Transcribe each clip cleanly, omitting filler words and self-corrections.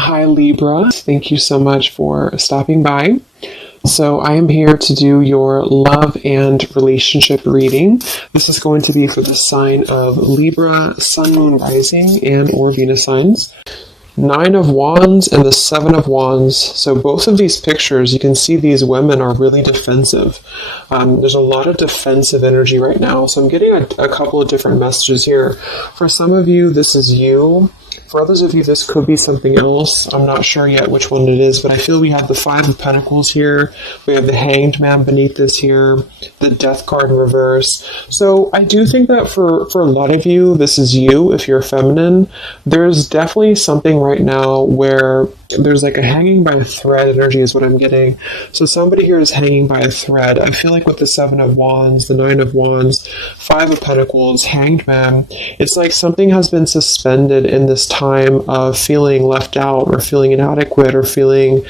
Hi Libra, thank you so much for stopping by. So I am here to do your love and relationship reading. This is going to be for the sign of Libra, Sun, Moon, Rising, and or Venus signs. 9 of Wands and the 7 of Wands. So both of these pictures, you can see these women are really defensive. There's a lot of defensive energy right now. So I'm getting a couple of different messages here. For some of you, this is you. For others of you, this could be something else. I'm not sure yet which one it is, but I feel we have the 5 of Pentacles here. We have the Hanged Man beneath this here, the Death card in reverse. So I do think that for a lot of you, this is you, if you're feminine. There's definitely something right now where there's like a hanging by a thread energy is what I'm getting. So somebody here is hanging by a thread. I feel like with the 7 of Wands, the 9 of Wands, 5 of Pentacles, Hanged Man, it's like something has been suspended in this time of feeling left out or feeling inadequate or feeling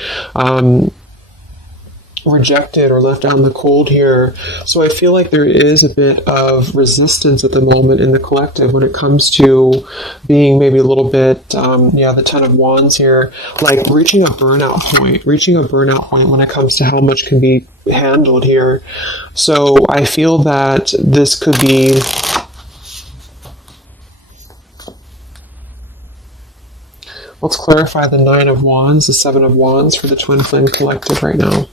rejected or left out in the cold here. So I feel like there is a bit of resistance at the moment in the collective when it comes to being maybe a little bit, the 10 of Wands here, like reaching a burnout point when it comes to how much can be handled here. So I feel that this could be let's clarify the 9 of Wands, the 7 of Wands for the Twin Flame Collective right now.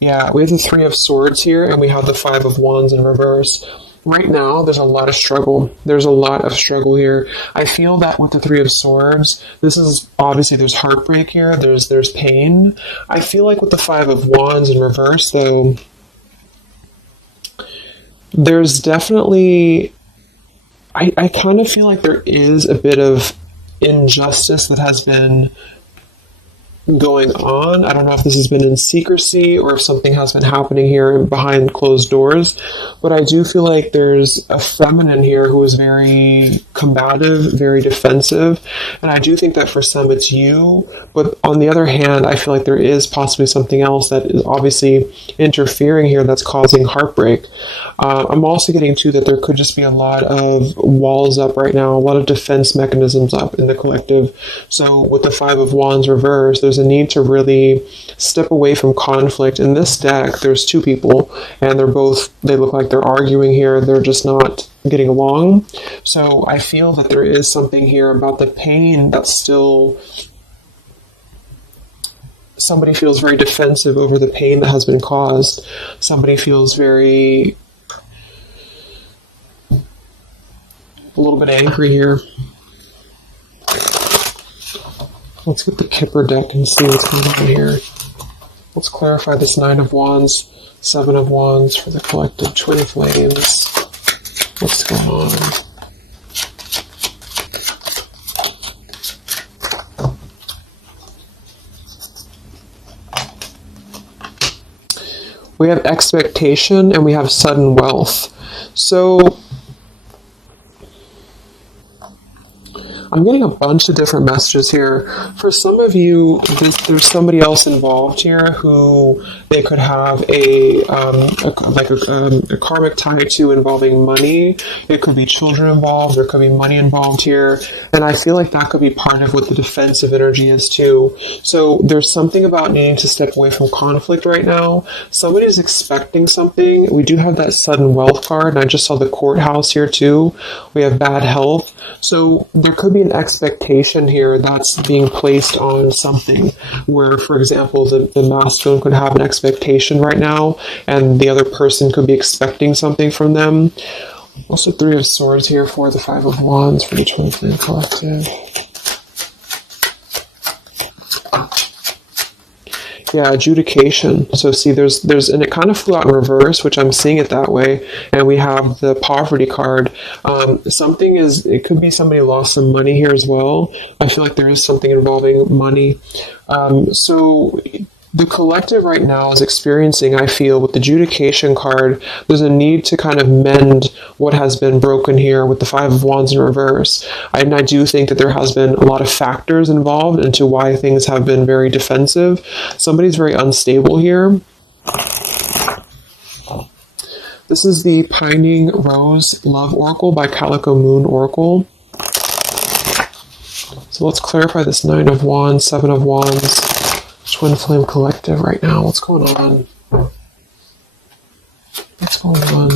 Yeah, we have the 3 of Swords here, and we have the 5 of Wands in reverse. Right now, there's a lot of struggle. There's a lot of struggle here. I feel that with the 3 of Swords, this is obviously there's heartbreak here. There's pain. I feel like with the 5 of Wands in reverse, though, there's definitely I kind of feel like there is a bit of injustice that has been going on. I don't know if this has been in secrecy or if something has been happening here behind closed doors, but I do feel like there's a feminine here who is very combative, very defensive, and I do think that for some it's you, but on the other hand, I feel like there is possibly something else that is obviously interfering here that's causing heartbreak. I'm also getting too that there could just be a lot of walls up right now, a lot of defense mechanisms up in the collective. So with the 5 of Wands reverse, there's a need to really step away from conflict. In this deck, there's 2 people, and they look like they're arguing here. They're just not getting along. So I feel that there is something here about the pain that's still... Somebody feels very defensive over the pain that has been caused. Somebody feels very... a little bit angry here. Let's get the Kipper deck and see what's going on here. Let's clarify this 9 of Wands, 7 of Wands for the collective Twin Flames. What's going on? We have expectation and we have sudden wealth. So I'm getting a bunch of different messages here. For some of you, there's somebody else involved here who they could have a karmic tie to involving money. It could be children involved. There could be money involved here. And I feel like that could be part of what the defensive energy is too. So there's something about needing to step away from conflict right now. Somebody's expecting something. We do have that sudden wealth card, and I just saw the courthouse here too. We have bad health. So there could be an expectation here that's being placed on something where, for example, the masculine could have an expectation right now and the other person could be expecting something from them. Also 3 of Swords here for the 5 of Wands for the Twin Flame Collective. Yeah, adjudication. So see, there's, and it kind of flew out in reverse, which I'm seeing it that way. And we have the poverty card. It could be somebody lost some money here as well. I feel like there is something involving money. So the collective right now is experiencing, I feel, with the adjudication card, there's a need to kind of mend what has been broken here with the 5 of Wands in reverse. And I do think that there has been a lot of factors involved into why things have been very defensive. Somebody's very unstable here. This is the Pining Rose Love Oracle by Calico Moon Oracle. So let's clarify this Nine of Wands, Seven of Wands, Twin Flame Collective right now. What's going on? What's going on?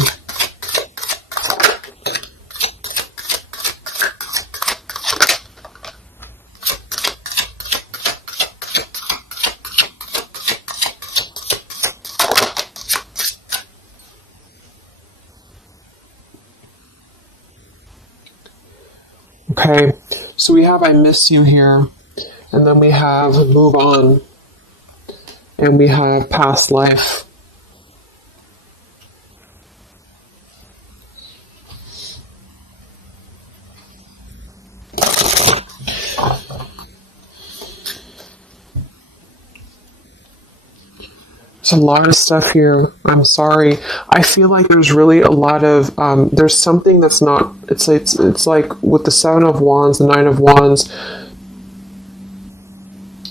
Okay, so we have I miss you here, and then we have move on, and we have past life. There's a lot of stuff here. I'm sorry. I feel like there's really a lot of there's something that's not. It's like with the Seven of Wands, the Nine of Wands.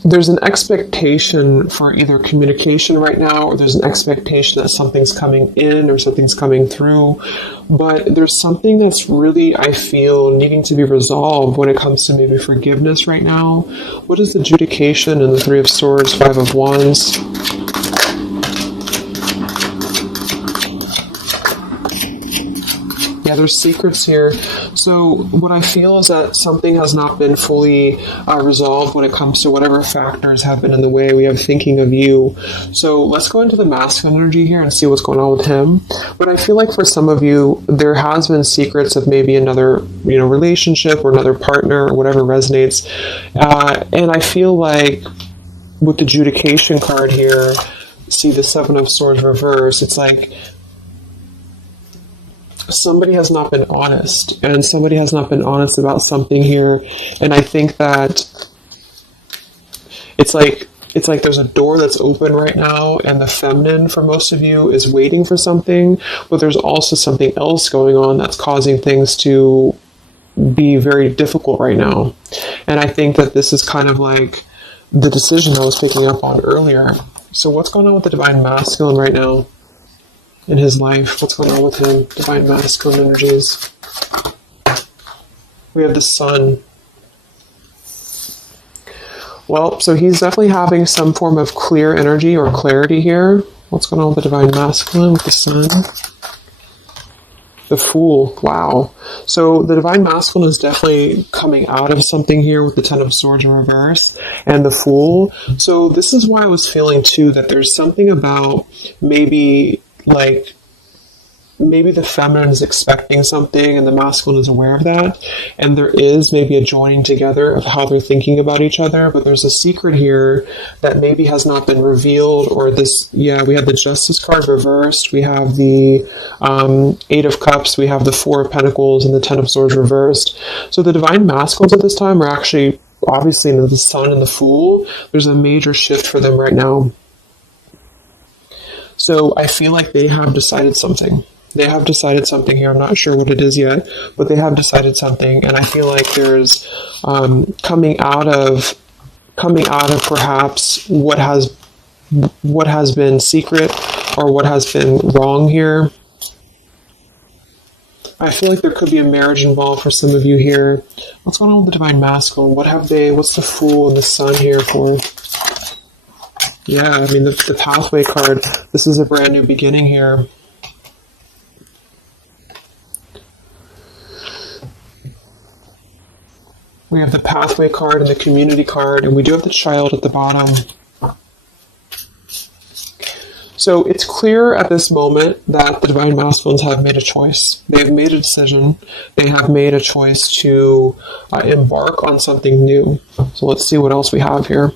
There's an expectation for either communication right now, or there's an expectation that something's coming in or something's coming through. But there's something that's really, I feel, needing to be resolved when it comes to maybe forgiveness right now. What is the adjudication in the Three of Swords, Five of Wands? Yeah, there's secrets here. So what I feel is that something has not been fully resolved when it comes to whatever factors have been in the way. We have thinking of you. So let's go into the masculine energy here and see what's going on with him. But I feel like for some of you, there has been secrets of maybe another, relationship or another partner or whatever resonates. And I feel like with the adjudication card here, see the Seven of Swords reverse, it's like somebody has not been honest, and somebody has not been honest about something here. And I think that it's like there's a door that's open right now, and the feminine for most of you is waiting for something, but there's also something else going on that's causing things to be very difficult right now. And I think that this is kind of like the decision I was picking up on earlier. So what's going on with the Divine Masculine right now in his life? What's going on with him? Divine Masculine energies. We have the Sun. Well, so he's definitely having some form of clear energy or clarity here. What's going on with the Divine Masculine with the Sun? The Fool. Wow. So the Divine Masculine is definitely coming out of something here with the Ten of Swords in reverse and the Fool. So this is why I was feeling too that there's something about maybe the feminine is expecting something and the masculine is aware of that, and there is maybe a joining together of how they're thinking about each other, but there's a secret here that maybe has not been revealed. Or this, we have the Justice card reversed, we have the Eight of Cups, we have the Four of Pentacles, and the Ten of Swords reversed. So the Divine Masculines at this time are actually obviously into the Sun and the Fool. There's a major shift for them right now. So I feel like they have decided something. They have decided something here. I'm not sure what it is yet, but they have decided something. And I feel like there's coming out of perhaps what has been secret or what has been wrong here. I feel like there could be a marriage involved for some of you here. What's going on with the Divine Masculine? What's the Fool and the Sun here for? Yeah, I mean, the Pathway card, this is a brand new beginning here. We have the Pathway card and the Community card, and we do have the Child at the bottom. So it's clear at this moment that the Divine Masculines have made a choice. They have made a decision. They have made a choice to embark on something new. So let's see what else we have here.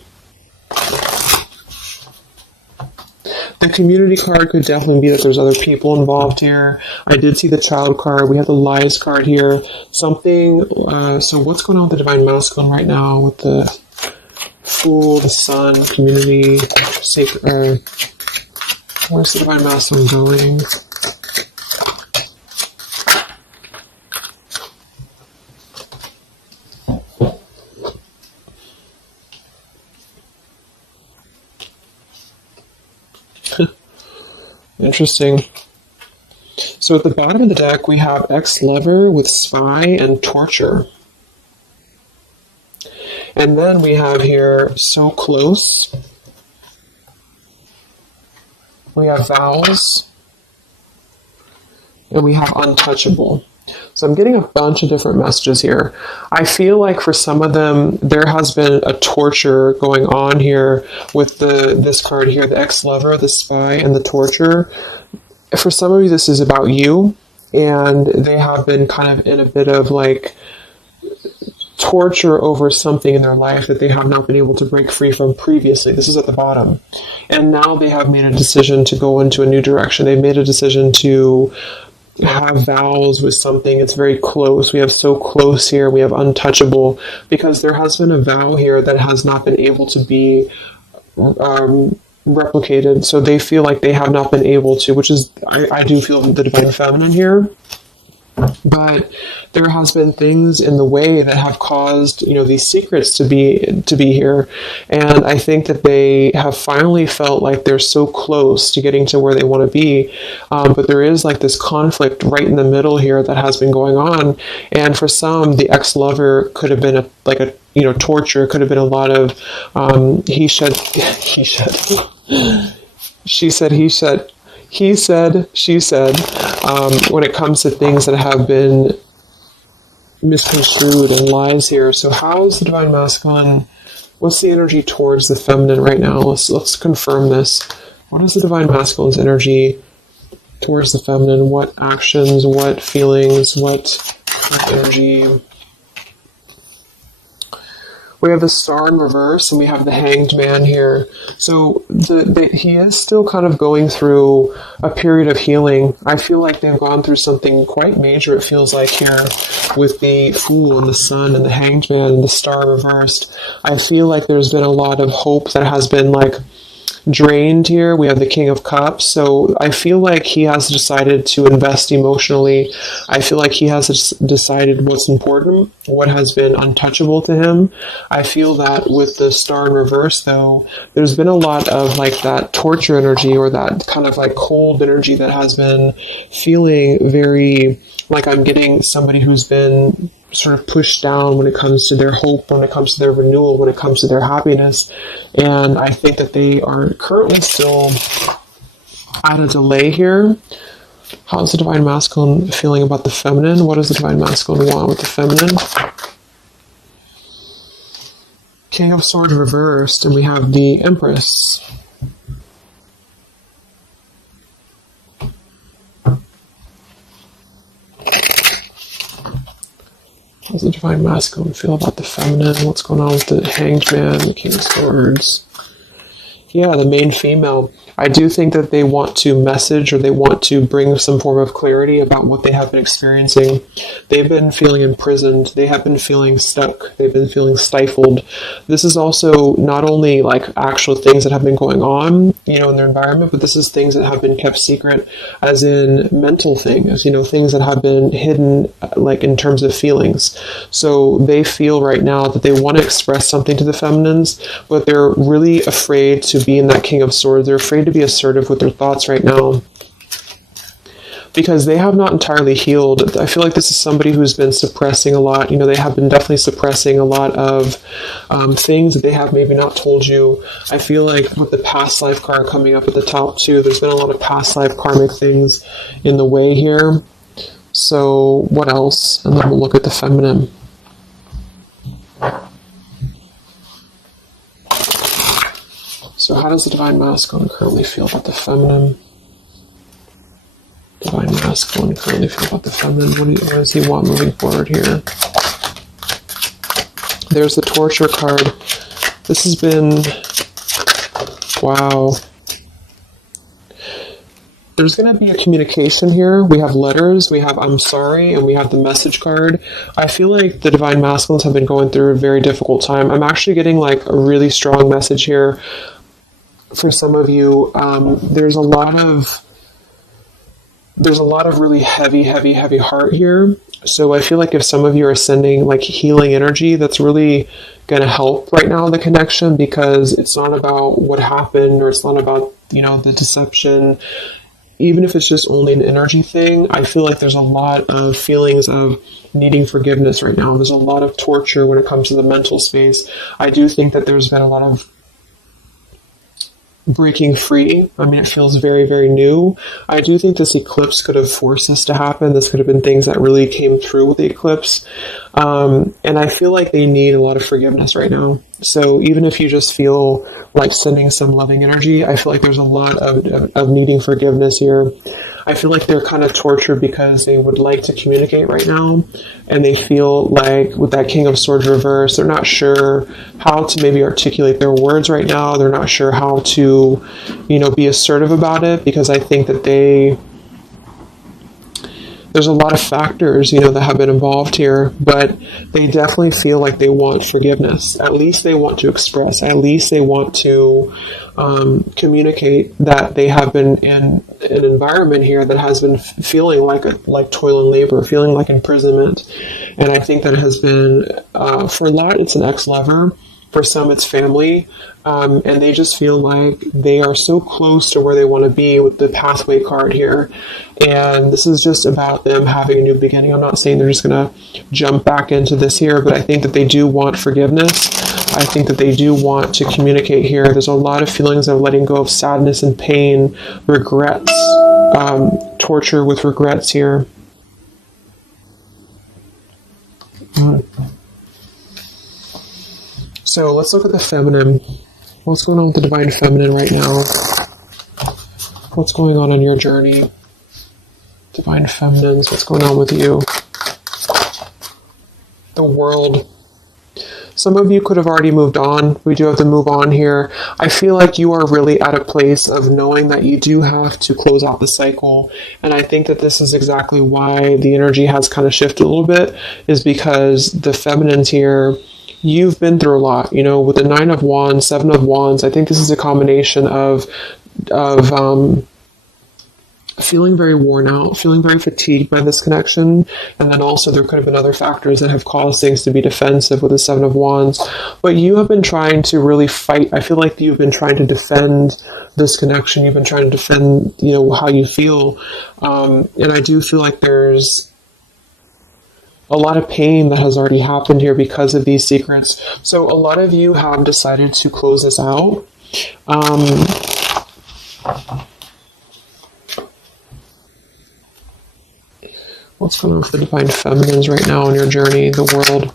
The Community card could definitely be that there's other people involved here. I did see the Child card. We have the Lies card here. Something, so what's going on with the Divine Masculine right now with the Fool, the Sun, Community, Sacred, where's the Divine Masculine going? Interesting. So at the bottom of the deck, we have ex-lover with spy and torture. And then we have here so close. We have vows. And we have untouchable. So I'm getting a bunch of different messages here. I feel like for some of them, there has been a torture going on here with this card here, the ex-lover, the spy, and the torture. For some of you, this is about you, and they have been kind of in a bit of like torture over something in their life that they have not been able to break free from previously. This is at the bottom. And now they have made a decision to go into a new direction. They've made a decision to have vows with something. It's very close. We have so close here. We have untouchable, because there has been a vow here that has not been able to be replicated. So they feel like they have not been able to, which is, I do feel the divine feminine here. But there has been things in the way that have caused, these secrets to be here. And I think that they have finally felt like they're so close to getting to where they want to be. But there is like this conflict right in the middle here that has been going on. And for some, the ex-lover could have been torture. Could have been a lot of he said, she said, he said, he said, she said, when it comes to things that have been misconstrued and lies here. So how is the divine masculine? What's the energy towards the feminine right now? Let's confirm this. What is the divine masculine's energy towards the feminine? What actions, what feelings, what energy? We have the Star in reverse, and we have the Hanged Man here. So he is still kind of going through a period of healing. I feel like they've gone through something quite major, it feels like, here with the Fool and the Sun and the Hanged Man and the Star reversed. I feel like there's been a lot of hope that has been drained here. We have the King of Cups. So I feel like he has decided to invest emotionally. I feel like he has decided what's important, what has been untouchable to him. I feel that with the Star in reverse, though, there's been a lot of that torture energy, or that kind of cold energy that has been feeling very like I'm getting somebody who's been sort of pushed down when it comes to their hope, when it comes to their renewal, when it comes to their happiness. And I think that they are currently still at a delay here. How's the divine masculine feeling about the feminine? What does the divine masculine want with the feminine? King of Swords reversed, and we have the Empress. How does the divine masculine feel about the feminine? What's going on with the Hanged Man, the King of Swords? Yeah, the main female. I do think that they want to message, or they want to bring some form of clarity about what they have been experiencing. They've been feeling imprisoned. They have been feeling stuck. They've been feeling stifled. This is also not only actual things that have been going on, in their environment, but this is things that have been kept secret, as in mental things, things that have been hidden, in terms of feelings. So they feel right now that they want to express something to the feminines, but they're really afraid to be in that King of Swords. They're afraid to be assertive with their thoughts right now, because they have not entirely healed. I feel like this is somebody who's been suppressing a lot. They have been definitely suppressing a lot of things that they have maybe not told you. I feel like with the past life card coming up at the top too, there's been a lot of past life karmic things in the way here. So what else? And then we'll look at the feminine. So how does the divine masculine currently feel about the feminine? Divine masculine currently feel about the feminine? What does he want moving forward here? There's the torture card. This has been... Wow. There's going to be a communication here. We have letters, we have I'm sorry, and we have the message card. I feel like the divine masculines have been going through a very difficult time. I'm actually getting a really strong message here. For some of you, there's a lot of really heavy heart here. So I feel like if some of you are sending healing energy, that's really going to help right now, the connection, because it's not about what happened, or it's not about, the deception. even if it's just only an energy thing, I feel like there's a lot of feelings of needing forgiveness right now. There's a lot of torture when it comes to the mental space. I do think that there's been a lot of breaking free. I mean, it feels very, very new. I do think this eclipse could have forced this to happen. This could have been things that really came through with the eclipse. And I feel like they need a lot of forgiveness right now. So even if you just feel like sending some loving energy, I feel like there's a lot of needing forgiveness here. I feel like they're kind of tortured because they would like to communicate right now, and they feel like with that King of Swords reverse, they're not sure how to maybe articulate their words right now. They're not sure how to, be assertive about it, because I think that there's a lot of factors, that have been involved here, but they definitely feel like they want forgiveness. At least they want to express. At least they want to communicate that they have been in an environment here that has been feeling like toil and labor, feeling like imprisonment. And I think that has been, for a lot, it's an ex-lover. For some, it's family. And they just feel like they are so close to where they want to be with the pathway card here. And this is just about them having a new beginning. I'm not saying they're just going to jump back into this here, but I think that they do want forgiveness. I think that they do want to communicate here. There's a lot of feelings of letting go of sadness and pain, regrets, torture with regrets here. So let's look at the feminine. What's going on with the divine feminine right now? What's going on your journey? Divine feminines, what's going on with you? The world. Some of you could have already moved on. We do have to move on here. I feel like you are really at a place of knowing that you do have to close out the cycle. And I think that this is exactly why the energy has kind of shifted a little bit, is because the feminines here, you've been through a lot, with the 9 of Wands, 7 of Wands. I think this is a combination of feeling very worn out, feeling very fatigued by this connection. And then also there could have been other factors that have caused things to be defensive with the 7 of Wands. But you have been trying to really fight. I feel like you've been trying to defend this connection. You've been trying to defend, how you feel. And I do feel like there's a lot of pain that has already happened here because of these secrets. So a lot of you have decided to close this out. What's going on with the divine feminines right now on your journey, the world?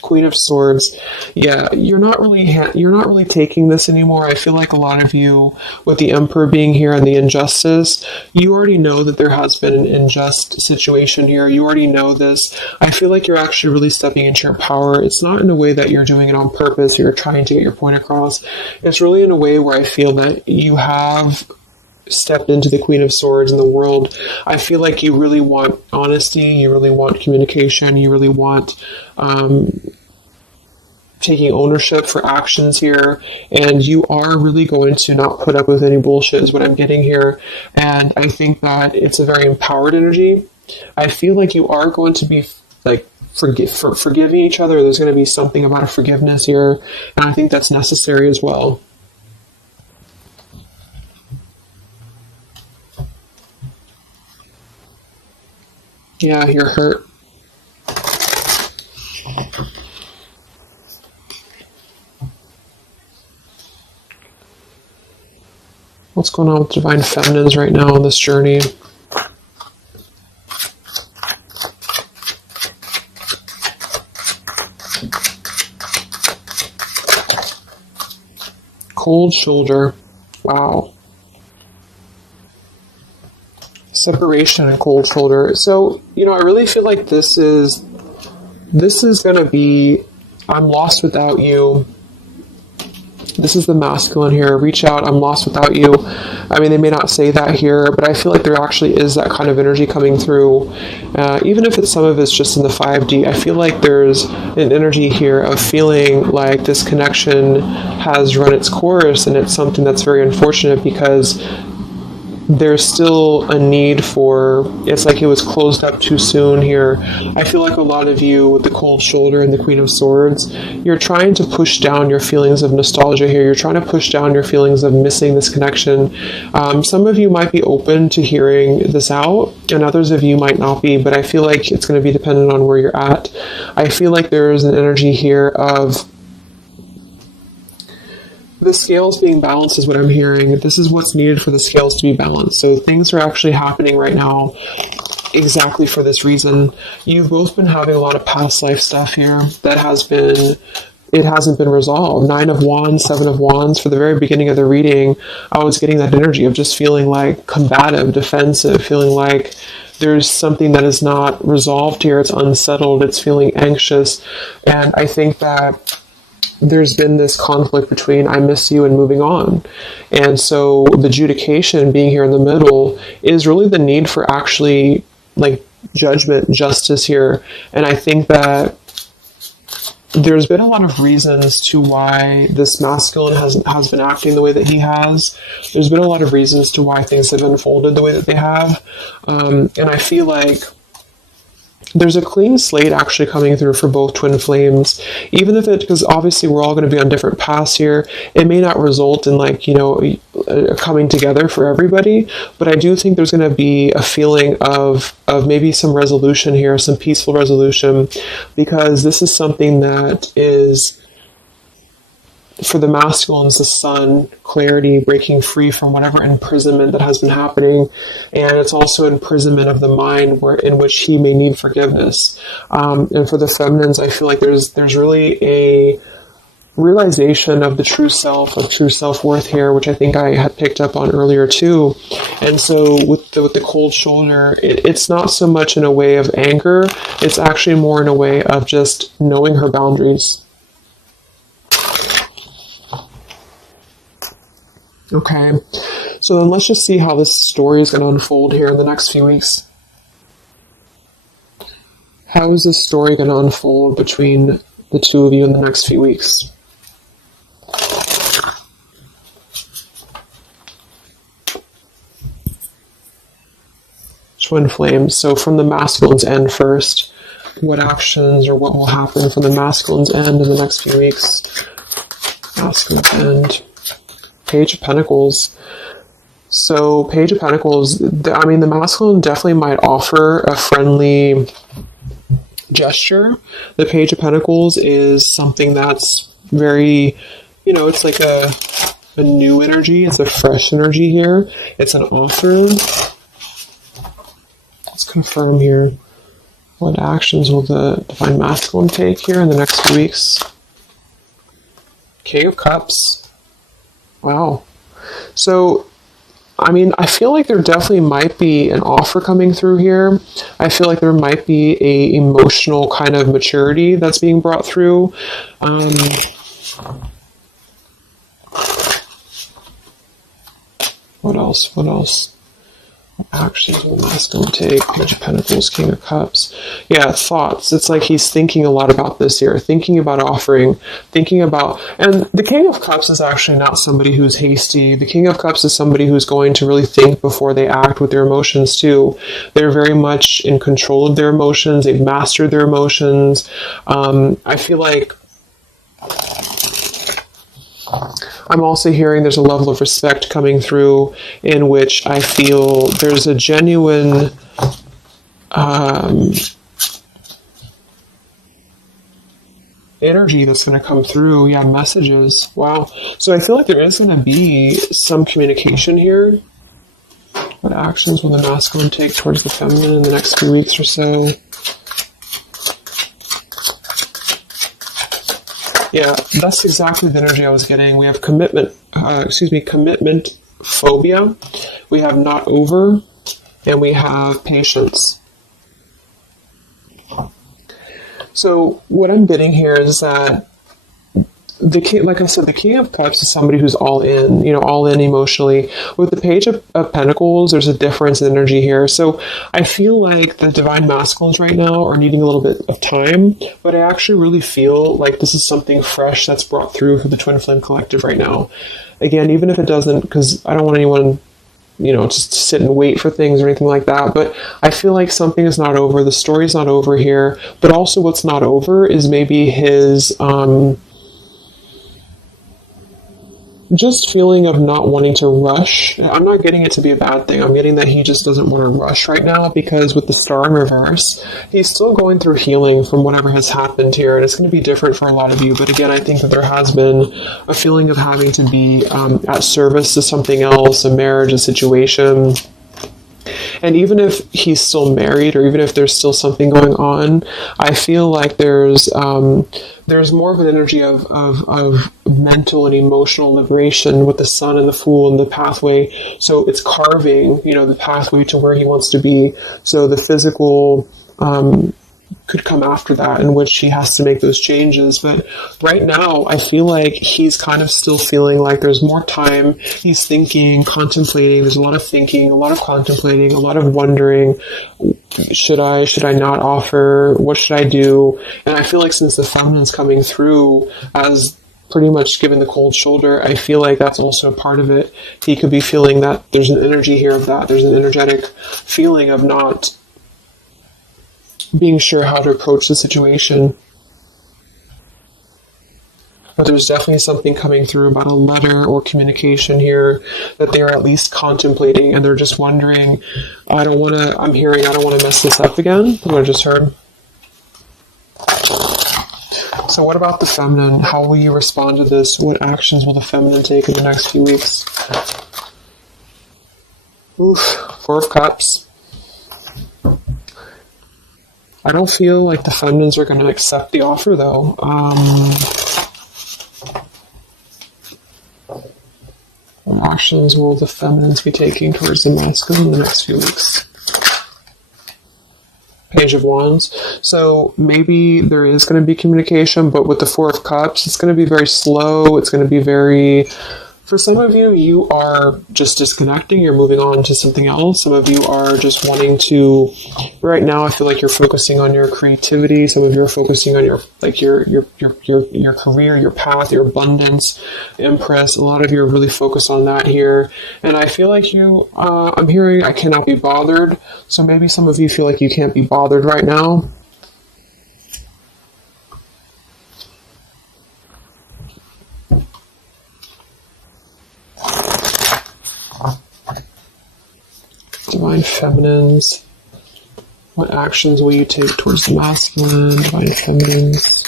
Queen of Swords. Yeah, you're not really taking this anymore. I feel like a lot of you, with the Emperor being here and the injustice, you already know that there has been an unjust situation here. You already know this. I feel like you're actually really stepping into your power. It's not in a way that you're doing it on purpose or you're trying to get your point across. It's really in a way where I feel that you have stepped into the Queen of Swords in the world. I feel like you really want honesty, you really want communication, you really want taking ownership for actions here, and you are really going to not put up with any bullshit is what I'm getting here. And I think that it's a very empowered energy. I feel like you are going to be like forgiving each other. There's going to be something about a forgiveness here, and I think that's necessary as well. Yeah, you're hurt. What's going on with divine feminines right now on this journey? Cold shoulder. Wow. Separation and cold shoulder. So, I really feel like this is going to be, I'm lost without you. This is the masculine here. Reach out, I'm lost without you. I mean, they may not say that here, but I feel like there actually is that kind of energy coming through. Even if some of it's just in the 5D, I feel like there's an energy here of feeling like this connection has run its course, and it's something that's very unfortunate because there's still a need for, it's like it was closed up too soon here. I feel like a lot of you with the cold shoulder and the Queen of Swords, you're trying to push down your feelings of nostalgia here. You're trying to push down your feelings of missing this connection. Some of you might be open to hearing this out, and others of you might not be, but I feel like it's going to be dependent on where you're at. I feel like there is an energy here of the scales being balanced is what I'm hearing. This is what's needed for the scales to be balanced. So things are actually happening right now exactly for this reason. You've both been having a lot of past life stuff here that it hasn't been resolved. 9 of Wands, 7 of Wands. For the very beginning of the reading, I was getting that energy of just feeling like combative, defensive, feeling like there's something that is not resolved here. It's unsettled. It's feeling anxious. And I think that there's been this conflict between I miss you and moving on. And so the adjudication being here in the middle is really the need for actually like judgment, justice here. And I think that there's been a lot of reasons to why this masculine has been acting the way that he has. There's been a lot of reasons to why things have unfolded the way that they have. And I feel like there's a clean slate actually coming through for both twin flames, even if because obviously we're all going to be on different paths here. It may not result in like, a coming together for everybody, but I do think there's going to be a feeling of maybe some resolution here, some peaceful resolution, because this is something that is, for the masculines, the sun, clarity, breaking free from whatever imprisonment that has been happening. And it's also imprisonment of the mind in which he may need forgiveness. And for the feminines, I feel like there's really a realization of the true self, of true self-worth here, which I think I had picked up on earlier too. And so with the cold shoulder, it's not so much in a way of anger. It's actually more in a way of just knowing her boundaries. Okay, so then let's just see how this story is going to unfold here in the next few weeks. How is this story going to unfold between the two of you in the next few weeks? Twin flames. So from the masculine's end first, what actions or what will happen from the masculine's end in the next few weeks? Masculine's end. Page of Pentacles. So Page of Pentacles, the masculine definitely might offer a friendly gesture. The Page of Pentacles is something that's very, it's like a new energy. It's a fresh energy here. It's an offer. Let's confirm here. What actions will the Divine Masculine take here in the next few weeks? King of Cups. Wow. So, I feel like there definitely might be an offer coming through here. I feel like there might be a emotional kind of maturity that's being brought through. What else? Actions will the masculine take? Page of Pentacles, King of Cups. Yeah, thoughts. It's like he's thinking a lot about this here, thinking about offering, and the King of Cups is actually not somebody who's hasty. The King of Cups is somebody who's going to really think before they act with their emotions too. They're very much in control of their emotions. They've mastered their emotions. I feel like I'm also hearing there's a level of respect coming through in which I feel there's a genuine energy that's going to come through. Yeah, messages. Wow. So I feel like there is going to be some communication here. What actions will the masculine take towards the feminine in the next few weeks or so? Yeah, that's exactly the energy I was getting. We have commitment phobia. We have not over, and we have patience. So what I'm getting here is that the king, like I said, the King of Cups is somebody who's all in, all in emotionally. With the Page of Pentacles, there's a difference in energy here. So I feel like the Divine Masculines right now are needing a little bit of time, but I actually really feel like this is something fresh that's brought through for the Twin Flame Collective right now. Again, even if it doesn't, because I don't want anyone just sit and wait for things or anything like that. But I feel like something is not over. The story's not over here. But also what's not over is maybe his just feeling of not wanting to rush. I'm not getting it to be a bad thing. I'm getting that he just doesn't want to rush right now, because with the star in reverse, he's still going through healing from whatever has happened here, and it's going to be different for a lot of you. But again, I think that there has been a feeling of having to be at service to something else, a marriage, a situation. And even if he's still married, or even if there's still something going on, I feel like there's more of an energy of mental and emotional liberation with the Sun and the Fool and the pathway. So it's carving, the pathway to where he wants to be. So the physical could come after that, in which he has to make those changes. But right now, I feel like he's kind of still feeling like there's more time. He's thinking, contemplating. There's a lot of thinking, a lot of contemplating, a lot of wondering. Should I not offer? What should I do? And I feel like since the feminine's coming through as pretty much giving the cold shoulder, I feel like that's also a part of it. He could be feeling that there's an energy here of that. There's an energetic feeling of not being sure how to approach the situation. But there's definitely something coming through about a letter or communication here that they're at least contemplating, and they're just wondering, I don't want to mess this up again, what I just heard. So what about the feminine? How will you respond to this? What actions will the feminine take in the next few weeks? Oof, Four of Cups. I don't feel like the feminines are going to accept the offer, though. What actions will the feminines be taking towards the masculine in the next few weeks? Page of Wands. So maybe there is going to be communication, but with the Four of Cups, it's going to be very slow. It's going to be very... For some of you, you are just disconnecting. You're moving on to something else. Some of you are just wanting to... Right now, I feel like you're focusing on your creativity. Some of you are focusing on your career, your path, your abundance, Empress. A lot of you are really focused on that here. And I feel like you... I'm hearing I cannot be bothered. So maybe some of you feel like you can't be bothered right now. Divine Feminines. What actions will you take towards the masculine? Divine Feminines.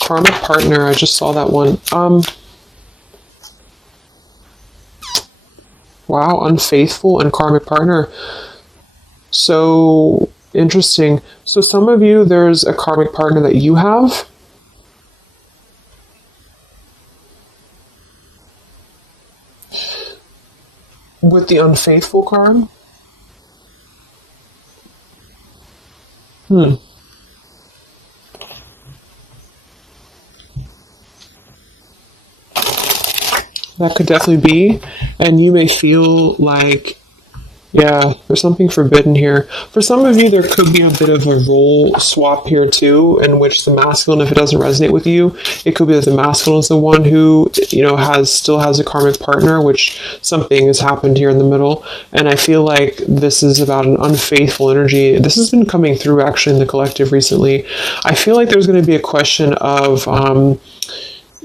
Karmic Partner. I just saw that one. Wow, Unfaithful and Karmic Partner. So interesting. So some of you, there's a karmic partner that you have. With the Unfaithful card? That could definitely be. And you may feel like, yeah, there's something forbidden here. For some of you, there could be a bit of a role swap here too, in which the masculine, if it doesn't resonate with you, it could be that the masculine is the one who, still has a karmic partner, which something has happened here in the middle. And I feel like this is about an unfaithful energy. This has been coming through actually in the collective recently. I feel like there's going to be a question of,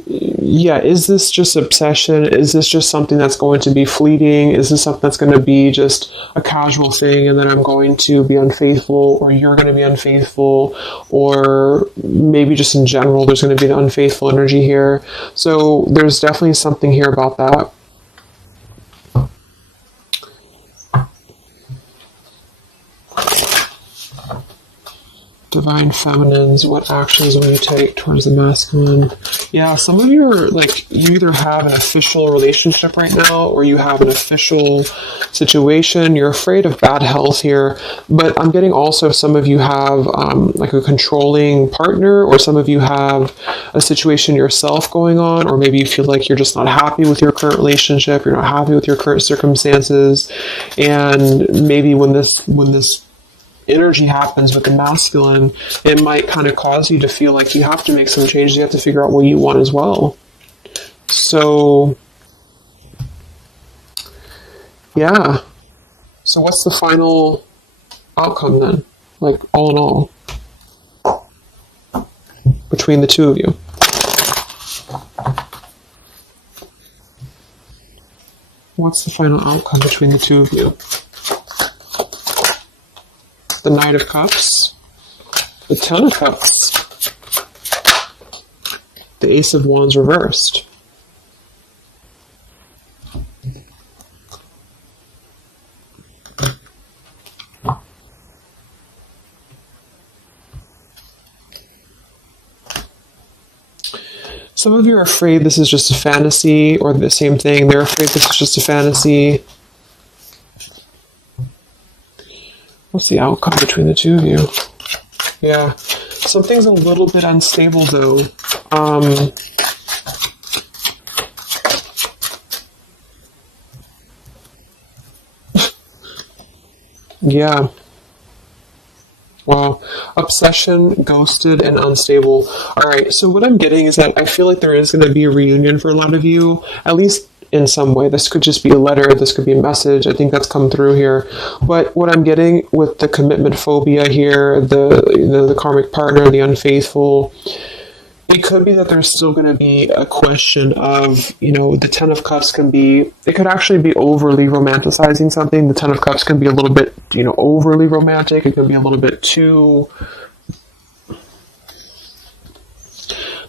is this just obsession? Is this just something that's going to be fleeting? Is this something that's going to be just a casual thing, and then I'm going to be unfaithful, or you're going to be unfaithful, or maybe just in general there's going to be an unfaithful energy here. So there's definitely something here about that. Divine Feminines, what actions will you take towards the masculine? Yeah, some of you are you either have an official relationship right now, or you have an official situation. You're afraid of bad health here, but I'm getting also some of you have a controlling partner, or some of you have a situation yourself going on, or maybe you feel like you're just not happy with your current relationship, you're not happy with your current circumstances, and maybe when this energy happens with the masculine, it might kind of cause you to feel like you have to make some changes. You have to figure out what you want as well. So Yeah. So what's the final outcome then? Like, all in all, between the two of you? What's the final outcome between the two of you? The Knight of Cups, the Ten of Cups, the Ace of Wands reversed. Some of you are afraid this is just a fantasy, or the same thing, they're afraid this is just a fantasy. What's the outcome between the two of you? Yeah, something's a little bit unstable though. Yeah. Wow. Obsession, ghosted, and unstable. Alright, so what I'm getting is that I feel like there is going to be a reunion for a lot of you, at least in some way. This could just be a letter, this could be a message. I think that's come through here. But what I'm getting with the commitment phobia here, the karmic partner, the unfaithful, it could be that there's still going to be a question of, the Ten of Cups it could actually be overly romanticizing something. The Ten of Cups can be a little bit, overly romantic. It can be a little bit too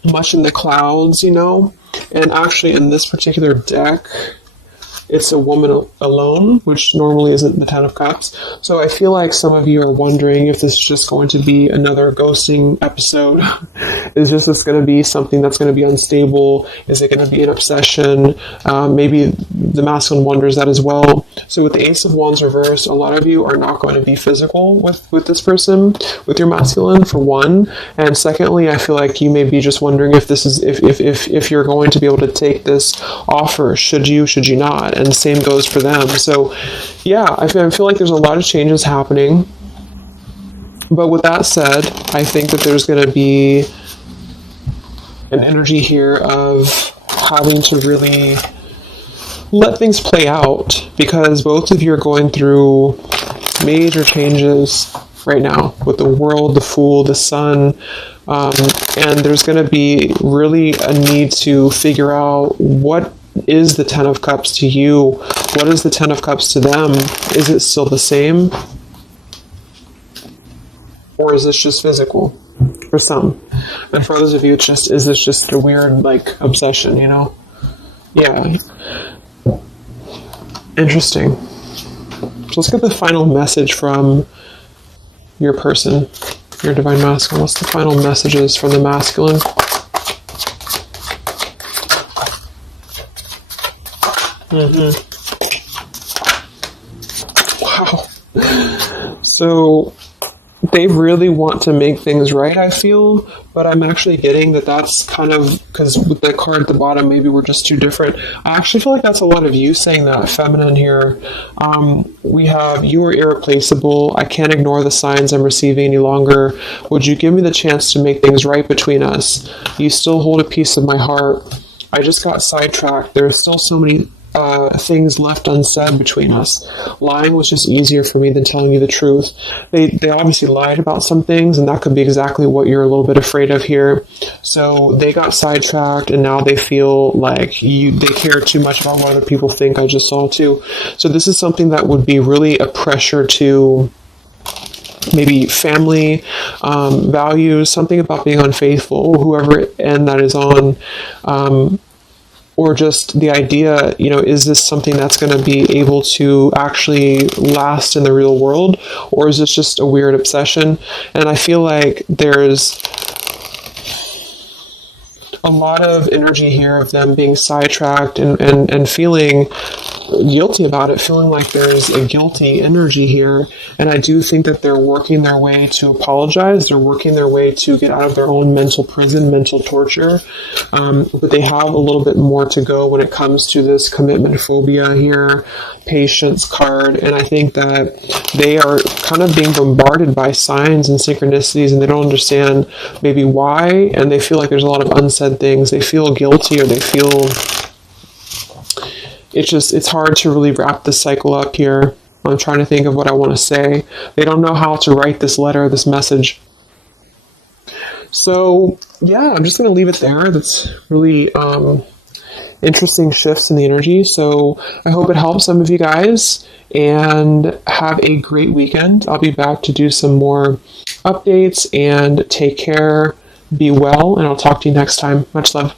much in the clouds, And actually in this particular deck, it's a woman alone, which normally isn't the Ten of Cups. So I feel like some of you are wondering if this is just going to be another ghosting episode. Is this going to be something that's going to be unstable? Is it going to be an obsession? Maybe the masculine wonders that as well. So with the Ace of Wands reversed, a lot of you are not going to be physical with this person, with your masculine, for one. And secondly, I feel like you may be just wondering if this is if you're going to be able to take this offer. Should you not? And the same goes for them. So yeah, I feel like there's a lot of changes happening. But with that said, I think that there's going to be an energy here of having to really let things play out, because both of you are going through major changes right now with the World, the Fool, the Sun, and there's going to be really a need to figure out what is the Ten of Cups to you, what is the Ten of Cups to them. Is it still the same, or is this just physical for some? And for others of you, is this just a weird obsession, Yeah. Interesting. So let's get the final message from your person, your divine masculine. What's the final messages from the masculine? Wow. So they really want to make things right, I feel, but I'm actually getting that that's kind of, because with the card at the bottom, maybe we're just too different. I actually feel like that's a lot of you saying that, feminine here. We have, you are irreplaceable. I can't ignore the signs I'm receiving any longer. Would you give me the chance to make things right between us? You still hold a piece of my heart. I just got sidetracked. There are still so many things left unsaid between us. Lying was just easier for me than telling you the truth. They obviously lied about some things, and that could be exactly what you're a little bit afraid of here. So they got sidetracked, and now they feel like they care too much about what other people think. I just saw too. So this is something that would be really a pressure to maybe family values, something about being unfaithful, whoever end that is on, or just the idea, is this something that's going to be able to actually last in the real world, or is this just a weird obsession? And I feel like there's a lot of energy here of them being sidetracked and feeling guilty about it, feeling like there's a guilty energy here. And I do think that they're working their way to apologize. They're working their way to get out of their own mental prison, mental torture. But they have a little bit more to go when it comes to this commitment phobia here, patience card. And I think that they are kind of being bombarded by signs and synchronicities, and they don't understand maybe why. And they feel like there's a lot of unsaid things. They feel guilty, or they feel it's hard to really wrap this cycle up here. I'm trying to think of what I want to say. They don't know how to write this letter, this message. So yeah, I'm just going to leave it there. That's really interesting shifts in the energy. So I hope it helps some of you guys, and have a great weekend. I'll be back to do some more updates, and take care, be well, and I'll talk to you next time. Much love.